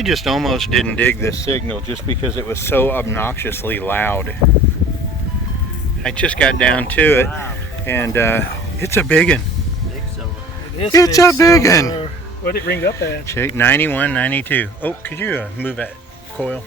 I just almost didn't dig this signal just because it was so obnoxiously loud. I just got down to it, and it's a big one. It's a big one. What did it ring up at? Check 91, 92. Oh, could you move that coil?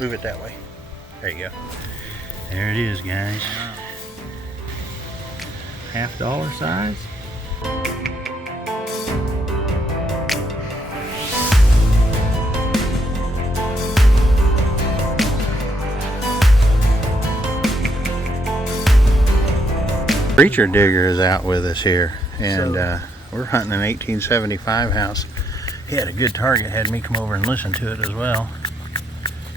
Move it that way. There you go. There it is, guys. $50 size. Preacher Digger is out with us here, and we're hunting an 1875 house. He had a good target, had me come over and listen to it as well.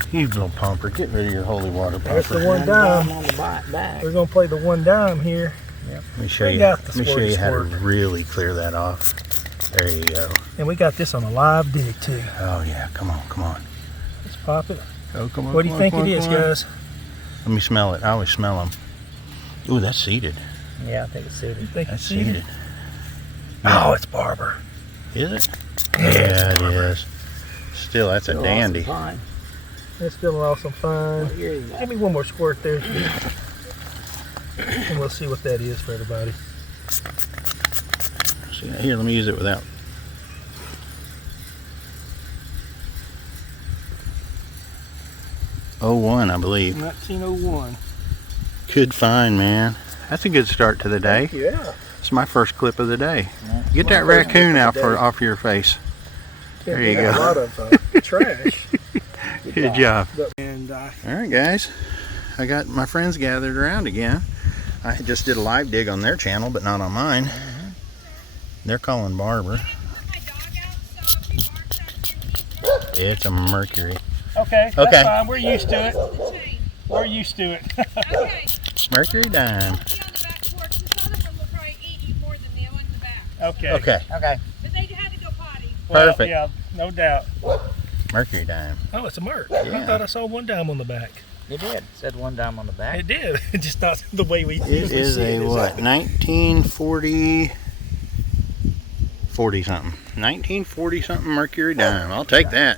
Huge little pumper. Get rid of your holy water pumper. That's the one dime. We're gonna play the one dime here. Yep. Let me show you how to really clear that off. There you go. And we got this on a live dig too. Oh yeah, come on, come on. Let's pop it. Oh, come on. What do you think it is, guys? Let me smell it. I always smell them. Ooh, that's seeded. Yeah, I think it's seeded. You think That's it's seeded? Yeah. Oh, it's barber. Is it? Yeah, it is. Still, that's a dandy. Awesome. It's still an awesome find. Give me one more squirt there. And we'll see what that is for everybody. See, here, let me use it without. '01, I believe. 1901. Good find, man. That's a good start to the day. Yeah. It's my first clip of the day. Get that raccoon out off your face. There you go. A lot of trash. Good job. And, all right, guys. I got my friends gathered around again. I just did a live dig on their channel, but not on mine. They're calling Barber. It's a Mercury. Okay, that's fine. We're used to it. We're used to it. Okay. Mercury dime. Okay. Okay. But they had to go potty. Well, Perfect. yeah, no doubt. Mercury dime. Oh, it's a Merc. Yeah. I thought I saw one dime on the back. It did. It said one dime on the back. It did. Just not the way we It usually is see a it. what? 1940 something. 1940 something Mercury dime. I'll take that.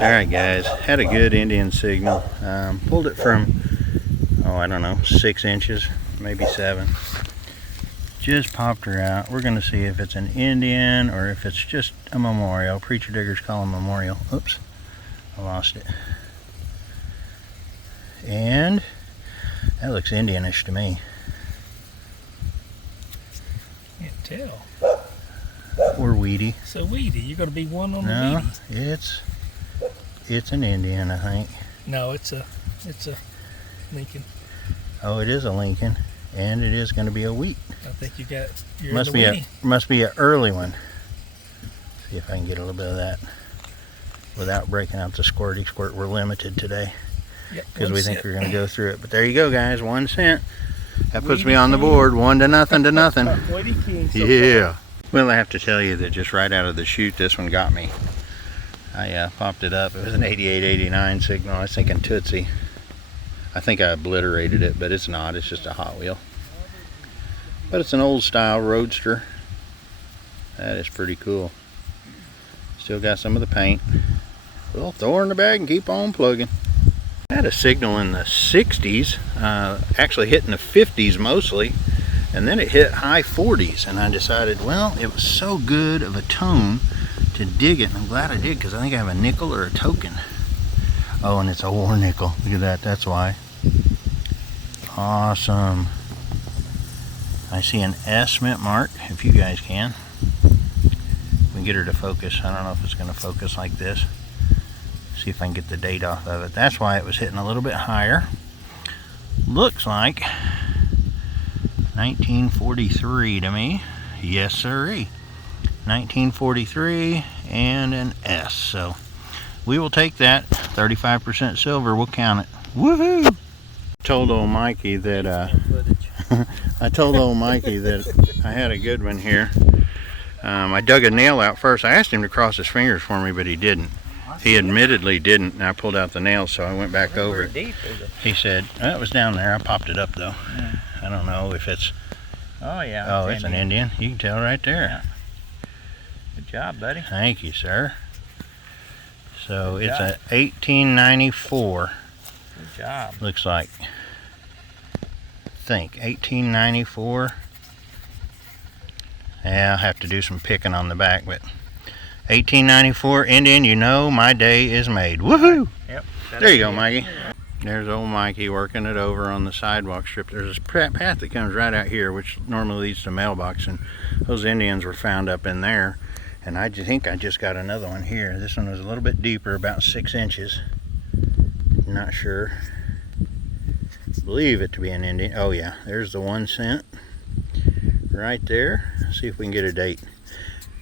All right, guys. Had a good Indian signal. Pulled it from, oh, I don't know, 6 inches, maybe 7. Just popped her out. We're going to see if it's an Indian or if it's just a memorial. Preacher Diggers call them memorial. Oops, I lost it. And that looks Indianish to me. Can't tell. Or weedy. So weedy. You're going to be one on the No, weedy. it's an Indian, I think. No, it's a Lincoln. Oh, it is a Lincoln, and it is going to be a wheat. I think you're Must in the weedy. Must be an early one. See if I can get a little bit of that without breaking out the squirty squirt. We're limited today because we think we're going to go through it. But there you go, guys. 1 cent. That puts me on the board. 1 to nothing to nothing. Yeah. Well, I have to tell you that just right out of the chute, this one got me. I popped it up. It was an 88, 89 signal. I was thinking Tootsie. I think I obliterated it, but it's not. It's just a Hot Wheel. But it's an old style Roadster. That is pretty cool. Still got some of the paint. We'll throw her in the bag and keep on plugging. I had a signal in the 60s, actually hitting the 50s mostly, and then it hit high 40s, and I decided, well, it was so good of a tone to dig it, and I'm glad I did because I think I have a nickel or a token. Oh, and it's a war nickel. Look at that. That's why. Awesome. I see an S mint mark, if you guys can. We can get her to focus. I don't know if it's going to focus like this. See if I can get the date off of it. That's why it was hitting a little bit higher. Looks like 1943 to me. Yes, sirree. 1943 and an S. So we will take that. 35% silver. We'll count it. Woohoo! Told old Mikey that I told old Mikey that I had a good one here. I dug a nail out first. I asked him to cross his fingers for me, but he didn't. He admittedly didn't, and I pulled out the nail, so I went back over it. Deep, is it? He said, oh, it was down there. I popped it up, though. Yeah. I don't know if it's... Oh, yeah. Oh, it's an Indian. You can tell right there. Yeah. Good job, buddy. Thank you, sir. So Good it's job. a 1894. Good job. Looks like. Think 1894. Yeah, I'll have to do some picking on the back, but 1894 Indian, you know my day is made. Woohoo! Yep. There you go, Mikey. There's old Mikey working it over on the sidewalk strip. There's a path that comes right out here, which normally leads to mailbox, and those Indians were found up in there. And I think I just got another one here. This one was a little bit deeper, about 6 inches. Not sure. Believe it to be an Indian. Oh yeah, there's the 1 cent right there. Let's see if we can get a date.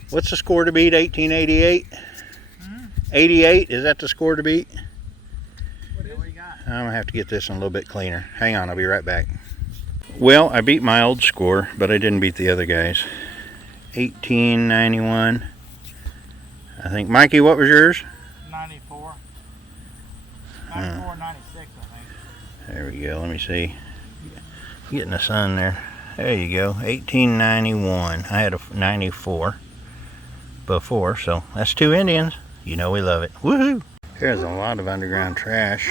What's the score to beat? 1888? 88? Is that the score to beat? I'm gonna have to get this one a little bit cleaner. Hang on, I'll be right back. Well, I beat my old score, but I didn't beat the other guys. 1891. I think. Mikey, what was yours? 94. 94, 96, I think. There we go. Let me see. Getting the sun there. There you go. 1891. I had a 94 before, so that's 2 Indians. You know we love it. Woohoo! There's a lot of underground trash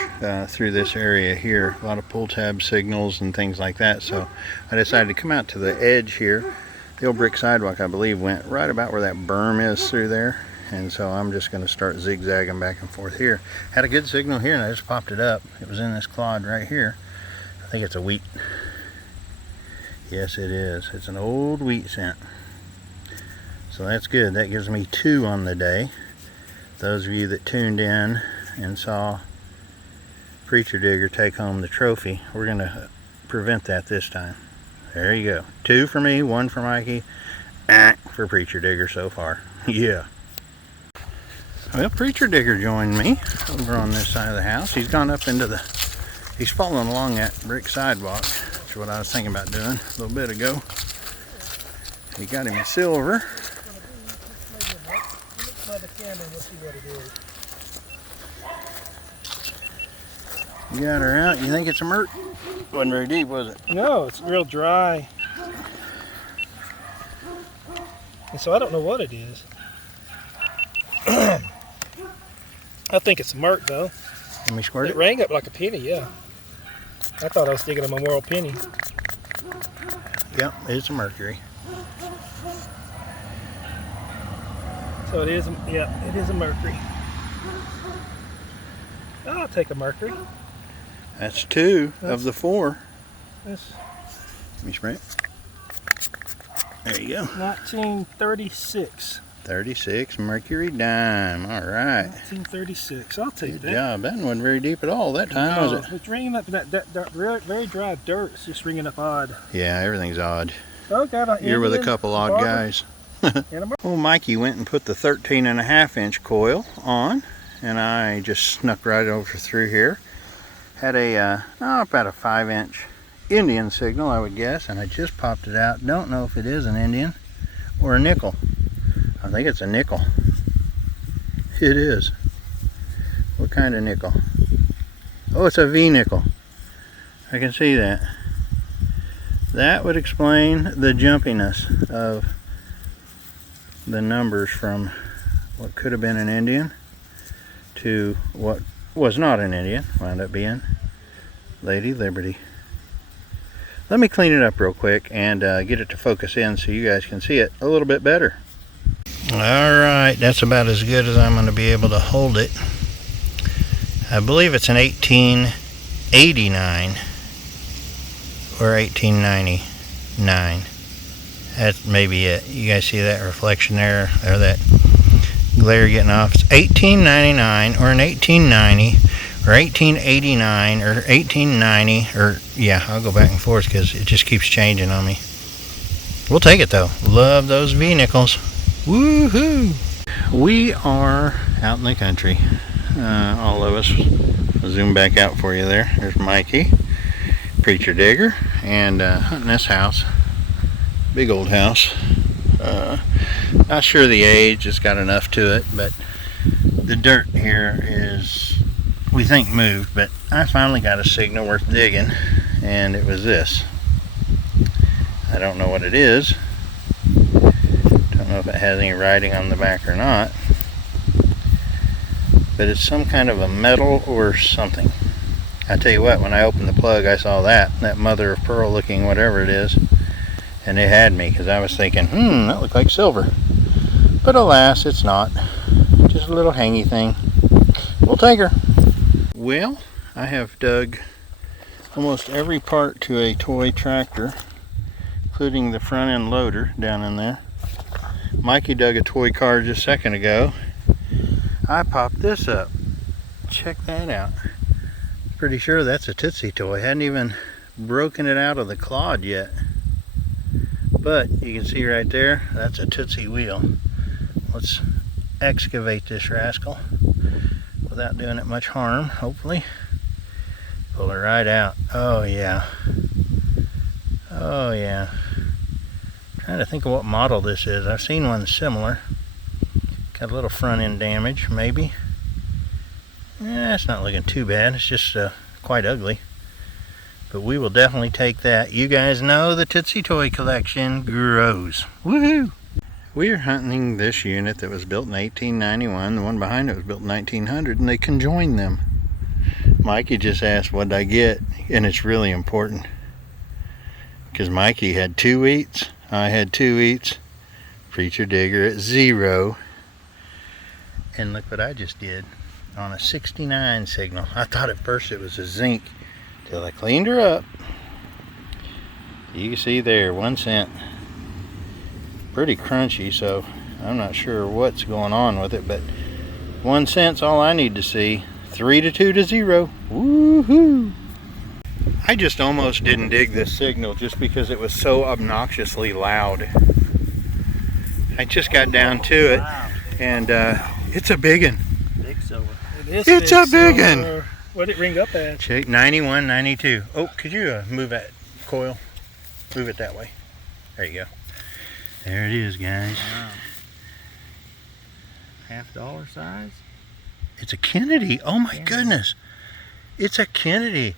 through this area here. A lot of pull tab signals and things like that. So I decided to come out to the edge here. The old brick sidewalk, I believe, went right about where that berm is through there. And so I'm just going to start zigzagging back and forth here. Had a good signal here and I just popped it up. It was in this clod right here. I think it's a wheat. Yes, it is. It's an old wheat scent. So that's good. That gives me 2 on the day. Those of you that tuned in and saw Preacher Digger take home the trophy, we're going to prevent that this time. There you go. 2 for me, 1 for Mikey, for Preacher Digger so far. Yeah. Well, Preacher Digger joined me over on this side of the house. He's gone up into the, he's following along that brick sidewalk, which is what I was thinking about doing a little bit ago. He got him a silver. You got her out. You think it's a murk? Wasn't very deep, was it? No, it's real dry. And so I don't know what it is. I think it's a murk though. Let me squirt It it. rang up like a penny, yeah. I thought I was digging a memorial penny. Yep, it's a mercury. So it is, yeah, it is a mercury. I'll take a mercury. That's 2 of the 4. That's Let me spray it. There you go. 1936. 36 mercury dime. All right. 1936. I'll take Good that. job. That wasn't very deep at all that time, was it? It's ringing up that very dry dirt. It's just ringing up odd. Yeah, everything's odd. Oh, got an You're with a Indian, couple odd barber, guys. and a merc. Well, Mikey went and put the 13.5-inch coil on, and I just snuck right over through here. Had a, about a 5-inch Indian signal, I would guess, and I just popped it out. Don't know if it is an Indian or a nickel. I think it's a nickel. It is. What kind of nickel? Oh, it's a V nickel. I can see that. That would explain the jumpiness of the numbers from what could have been an Indian to what was not an Indian, wound up being Lady Liberty. Let me clean it up real quick and get it to focus in so you guys can see it a little bit better. Alright, that's about as good as I'm going to be able to hold it. I believe it's an 1889 or 1899. That may be it. You guys see that reflection there, or that glare getting off? It's 1899 or an 1890 or 1889 or 1890, or yeah, I'll go back and forth because it just keeps changing on me. We'll take it though. Love those V-nickels. Woohoo! We are out in the country. All of us. I'll zoom back out for you there. There's Mikey, Preacher Digger, and hunting this house. Big old house. Not sure the age, it's got enough to it, but the dirt here is, we think, moved, but I finally got a signal worth digging, and it was this. I don't know what it is. Don't know if it has any writing on the back or not, but it's some kind of a metal or something. I tell you what, when I opened the plug, I saw that mother of pearl looking whatever it is, and it had me, because I was thinking, that looked like silver. But alas, it's not. Just a little hangy thing. We'll take her. Well, I have dug almost every part to a toy tractor, including the front end loader down in there. Mikey dug a toy car just a second ago. I popped this up. Check that out. Pretty sure that's a Tootsie toy. Hadn't even broken it out of the clod yet. But you can see right there, that's a Tootsie wheel. Let's excavate this rascal without doing it much harm, hopefully. Pull it right out. Oh yeah. Oh yeah. Trying to think of what model this is. I've seen one similar. Got a little front end damage, maybe. It's not looking too bad. It's just quite ugly. But we will definitely take that. You guys know the Tootsie Toy collection grows. Woohoo! We are hunting this unit that was built in 1891. The one behind it was built in 1900, and they conjoined them. Mikey just asked what I get, and it's really important. Because Mikey had 2 eats, I had 2 eats. Preacher Digger at 0. And look what I just did. On a 69 signal. I thought at first it was a zinc till I cleaned her up. You can see there, 1 cent. Pretty crunchy, so I'm not sure what's going on with it, but 1 cent's all I need to see. 3 to 2 to 0. Woohoo! I just almost didn't dig this signal just because it was so obnoxiously loud. I just got down to it, and it's a big one. Big silver. It's a big one. What did it ring up at? Check 91, 92. Oh, could you move that coil? Move it that way. There you go. There it is, guys. Wow. $half size? It's a Kennedy. Oh my goodness. It's a Kennedy.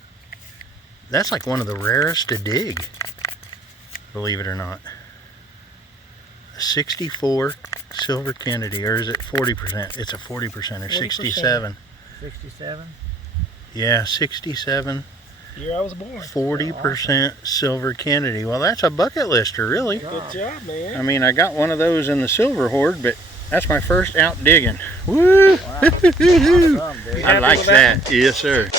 That's like one of the rarest to dig. Believe it or not. A 64 silver Kennedy, or is it 40%? It's a 40% or 67. 67? Yeah, 67. Year I was born. 40% silver Kennedy. Well, that's a bucket lister, really. Good job, man. I mean, I got one of those in the silver hoard, but that's my first out digging. Woo! Wow. Awesome, dude. I like that. Yes, sir.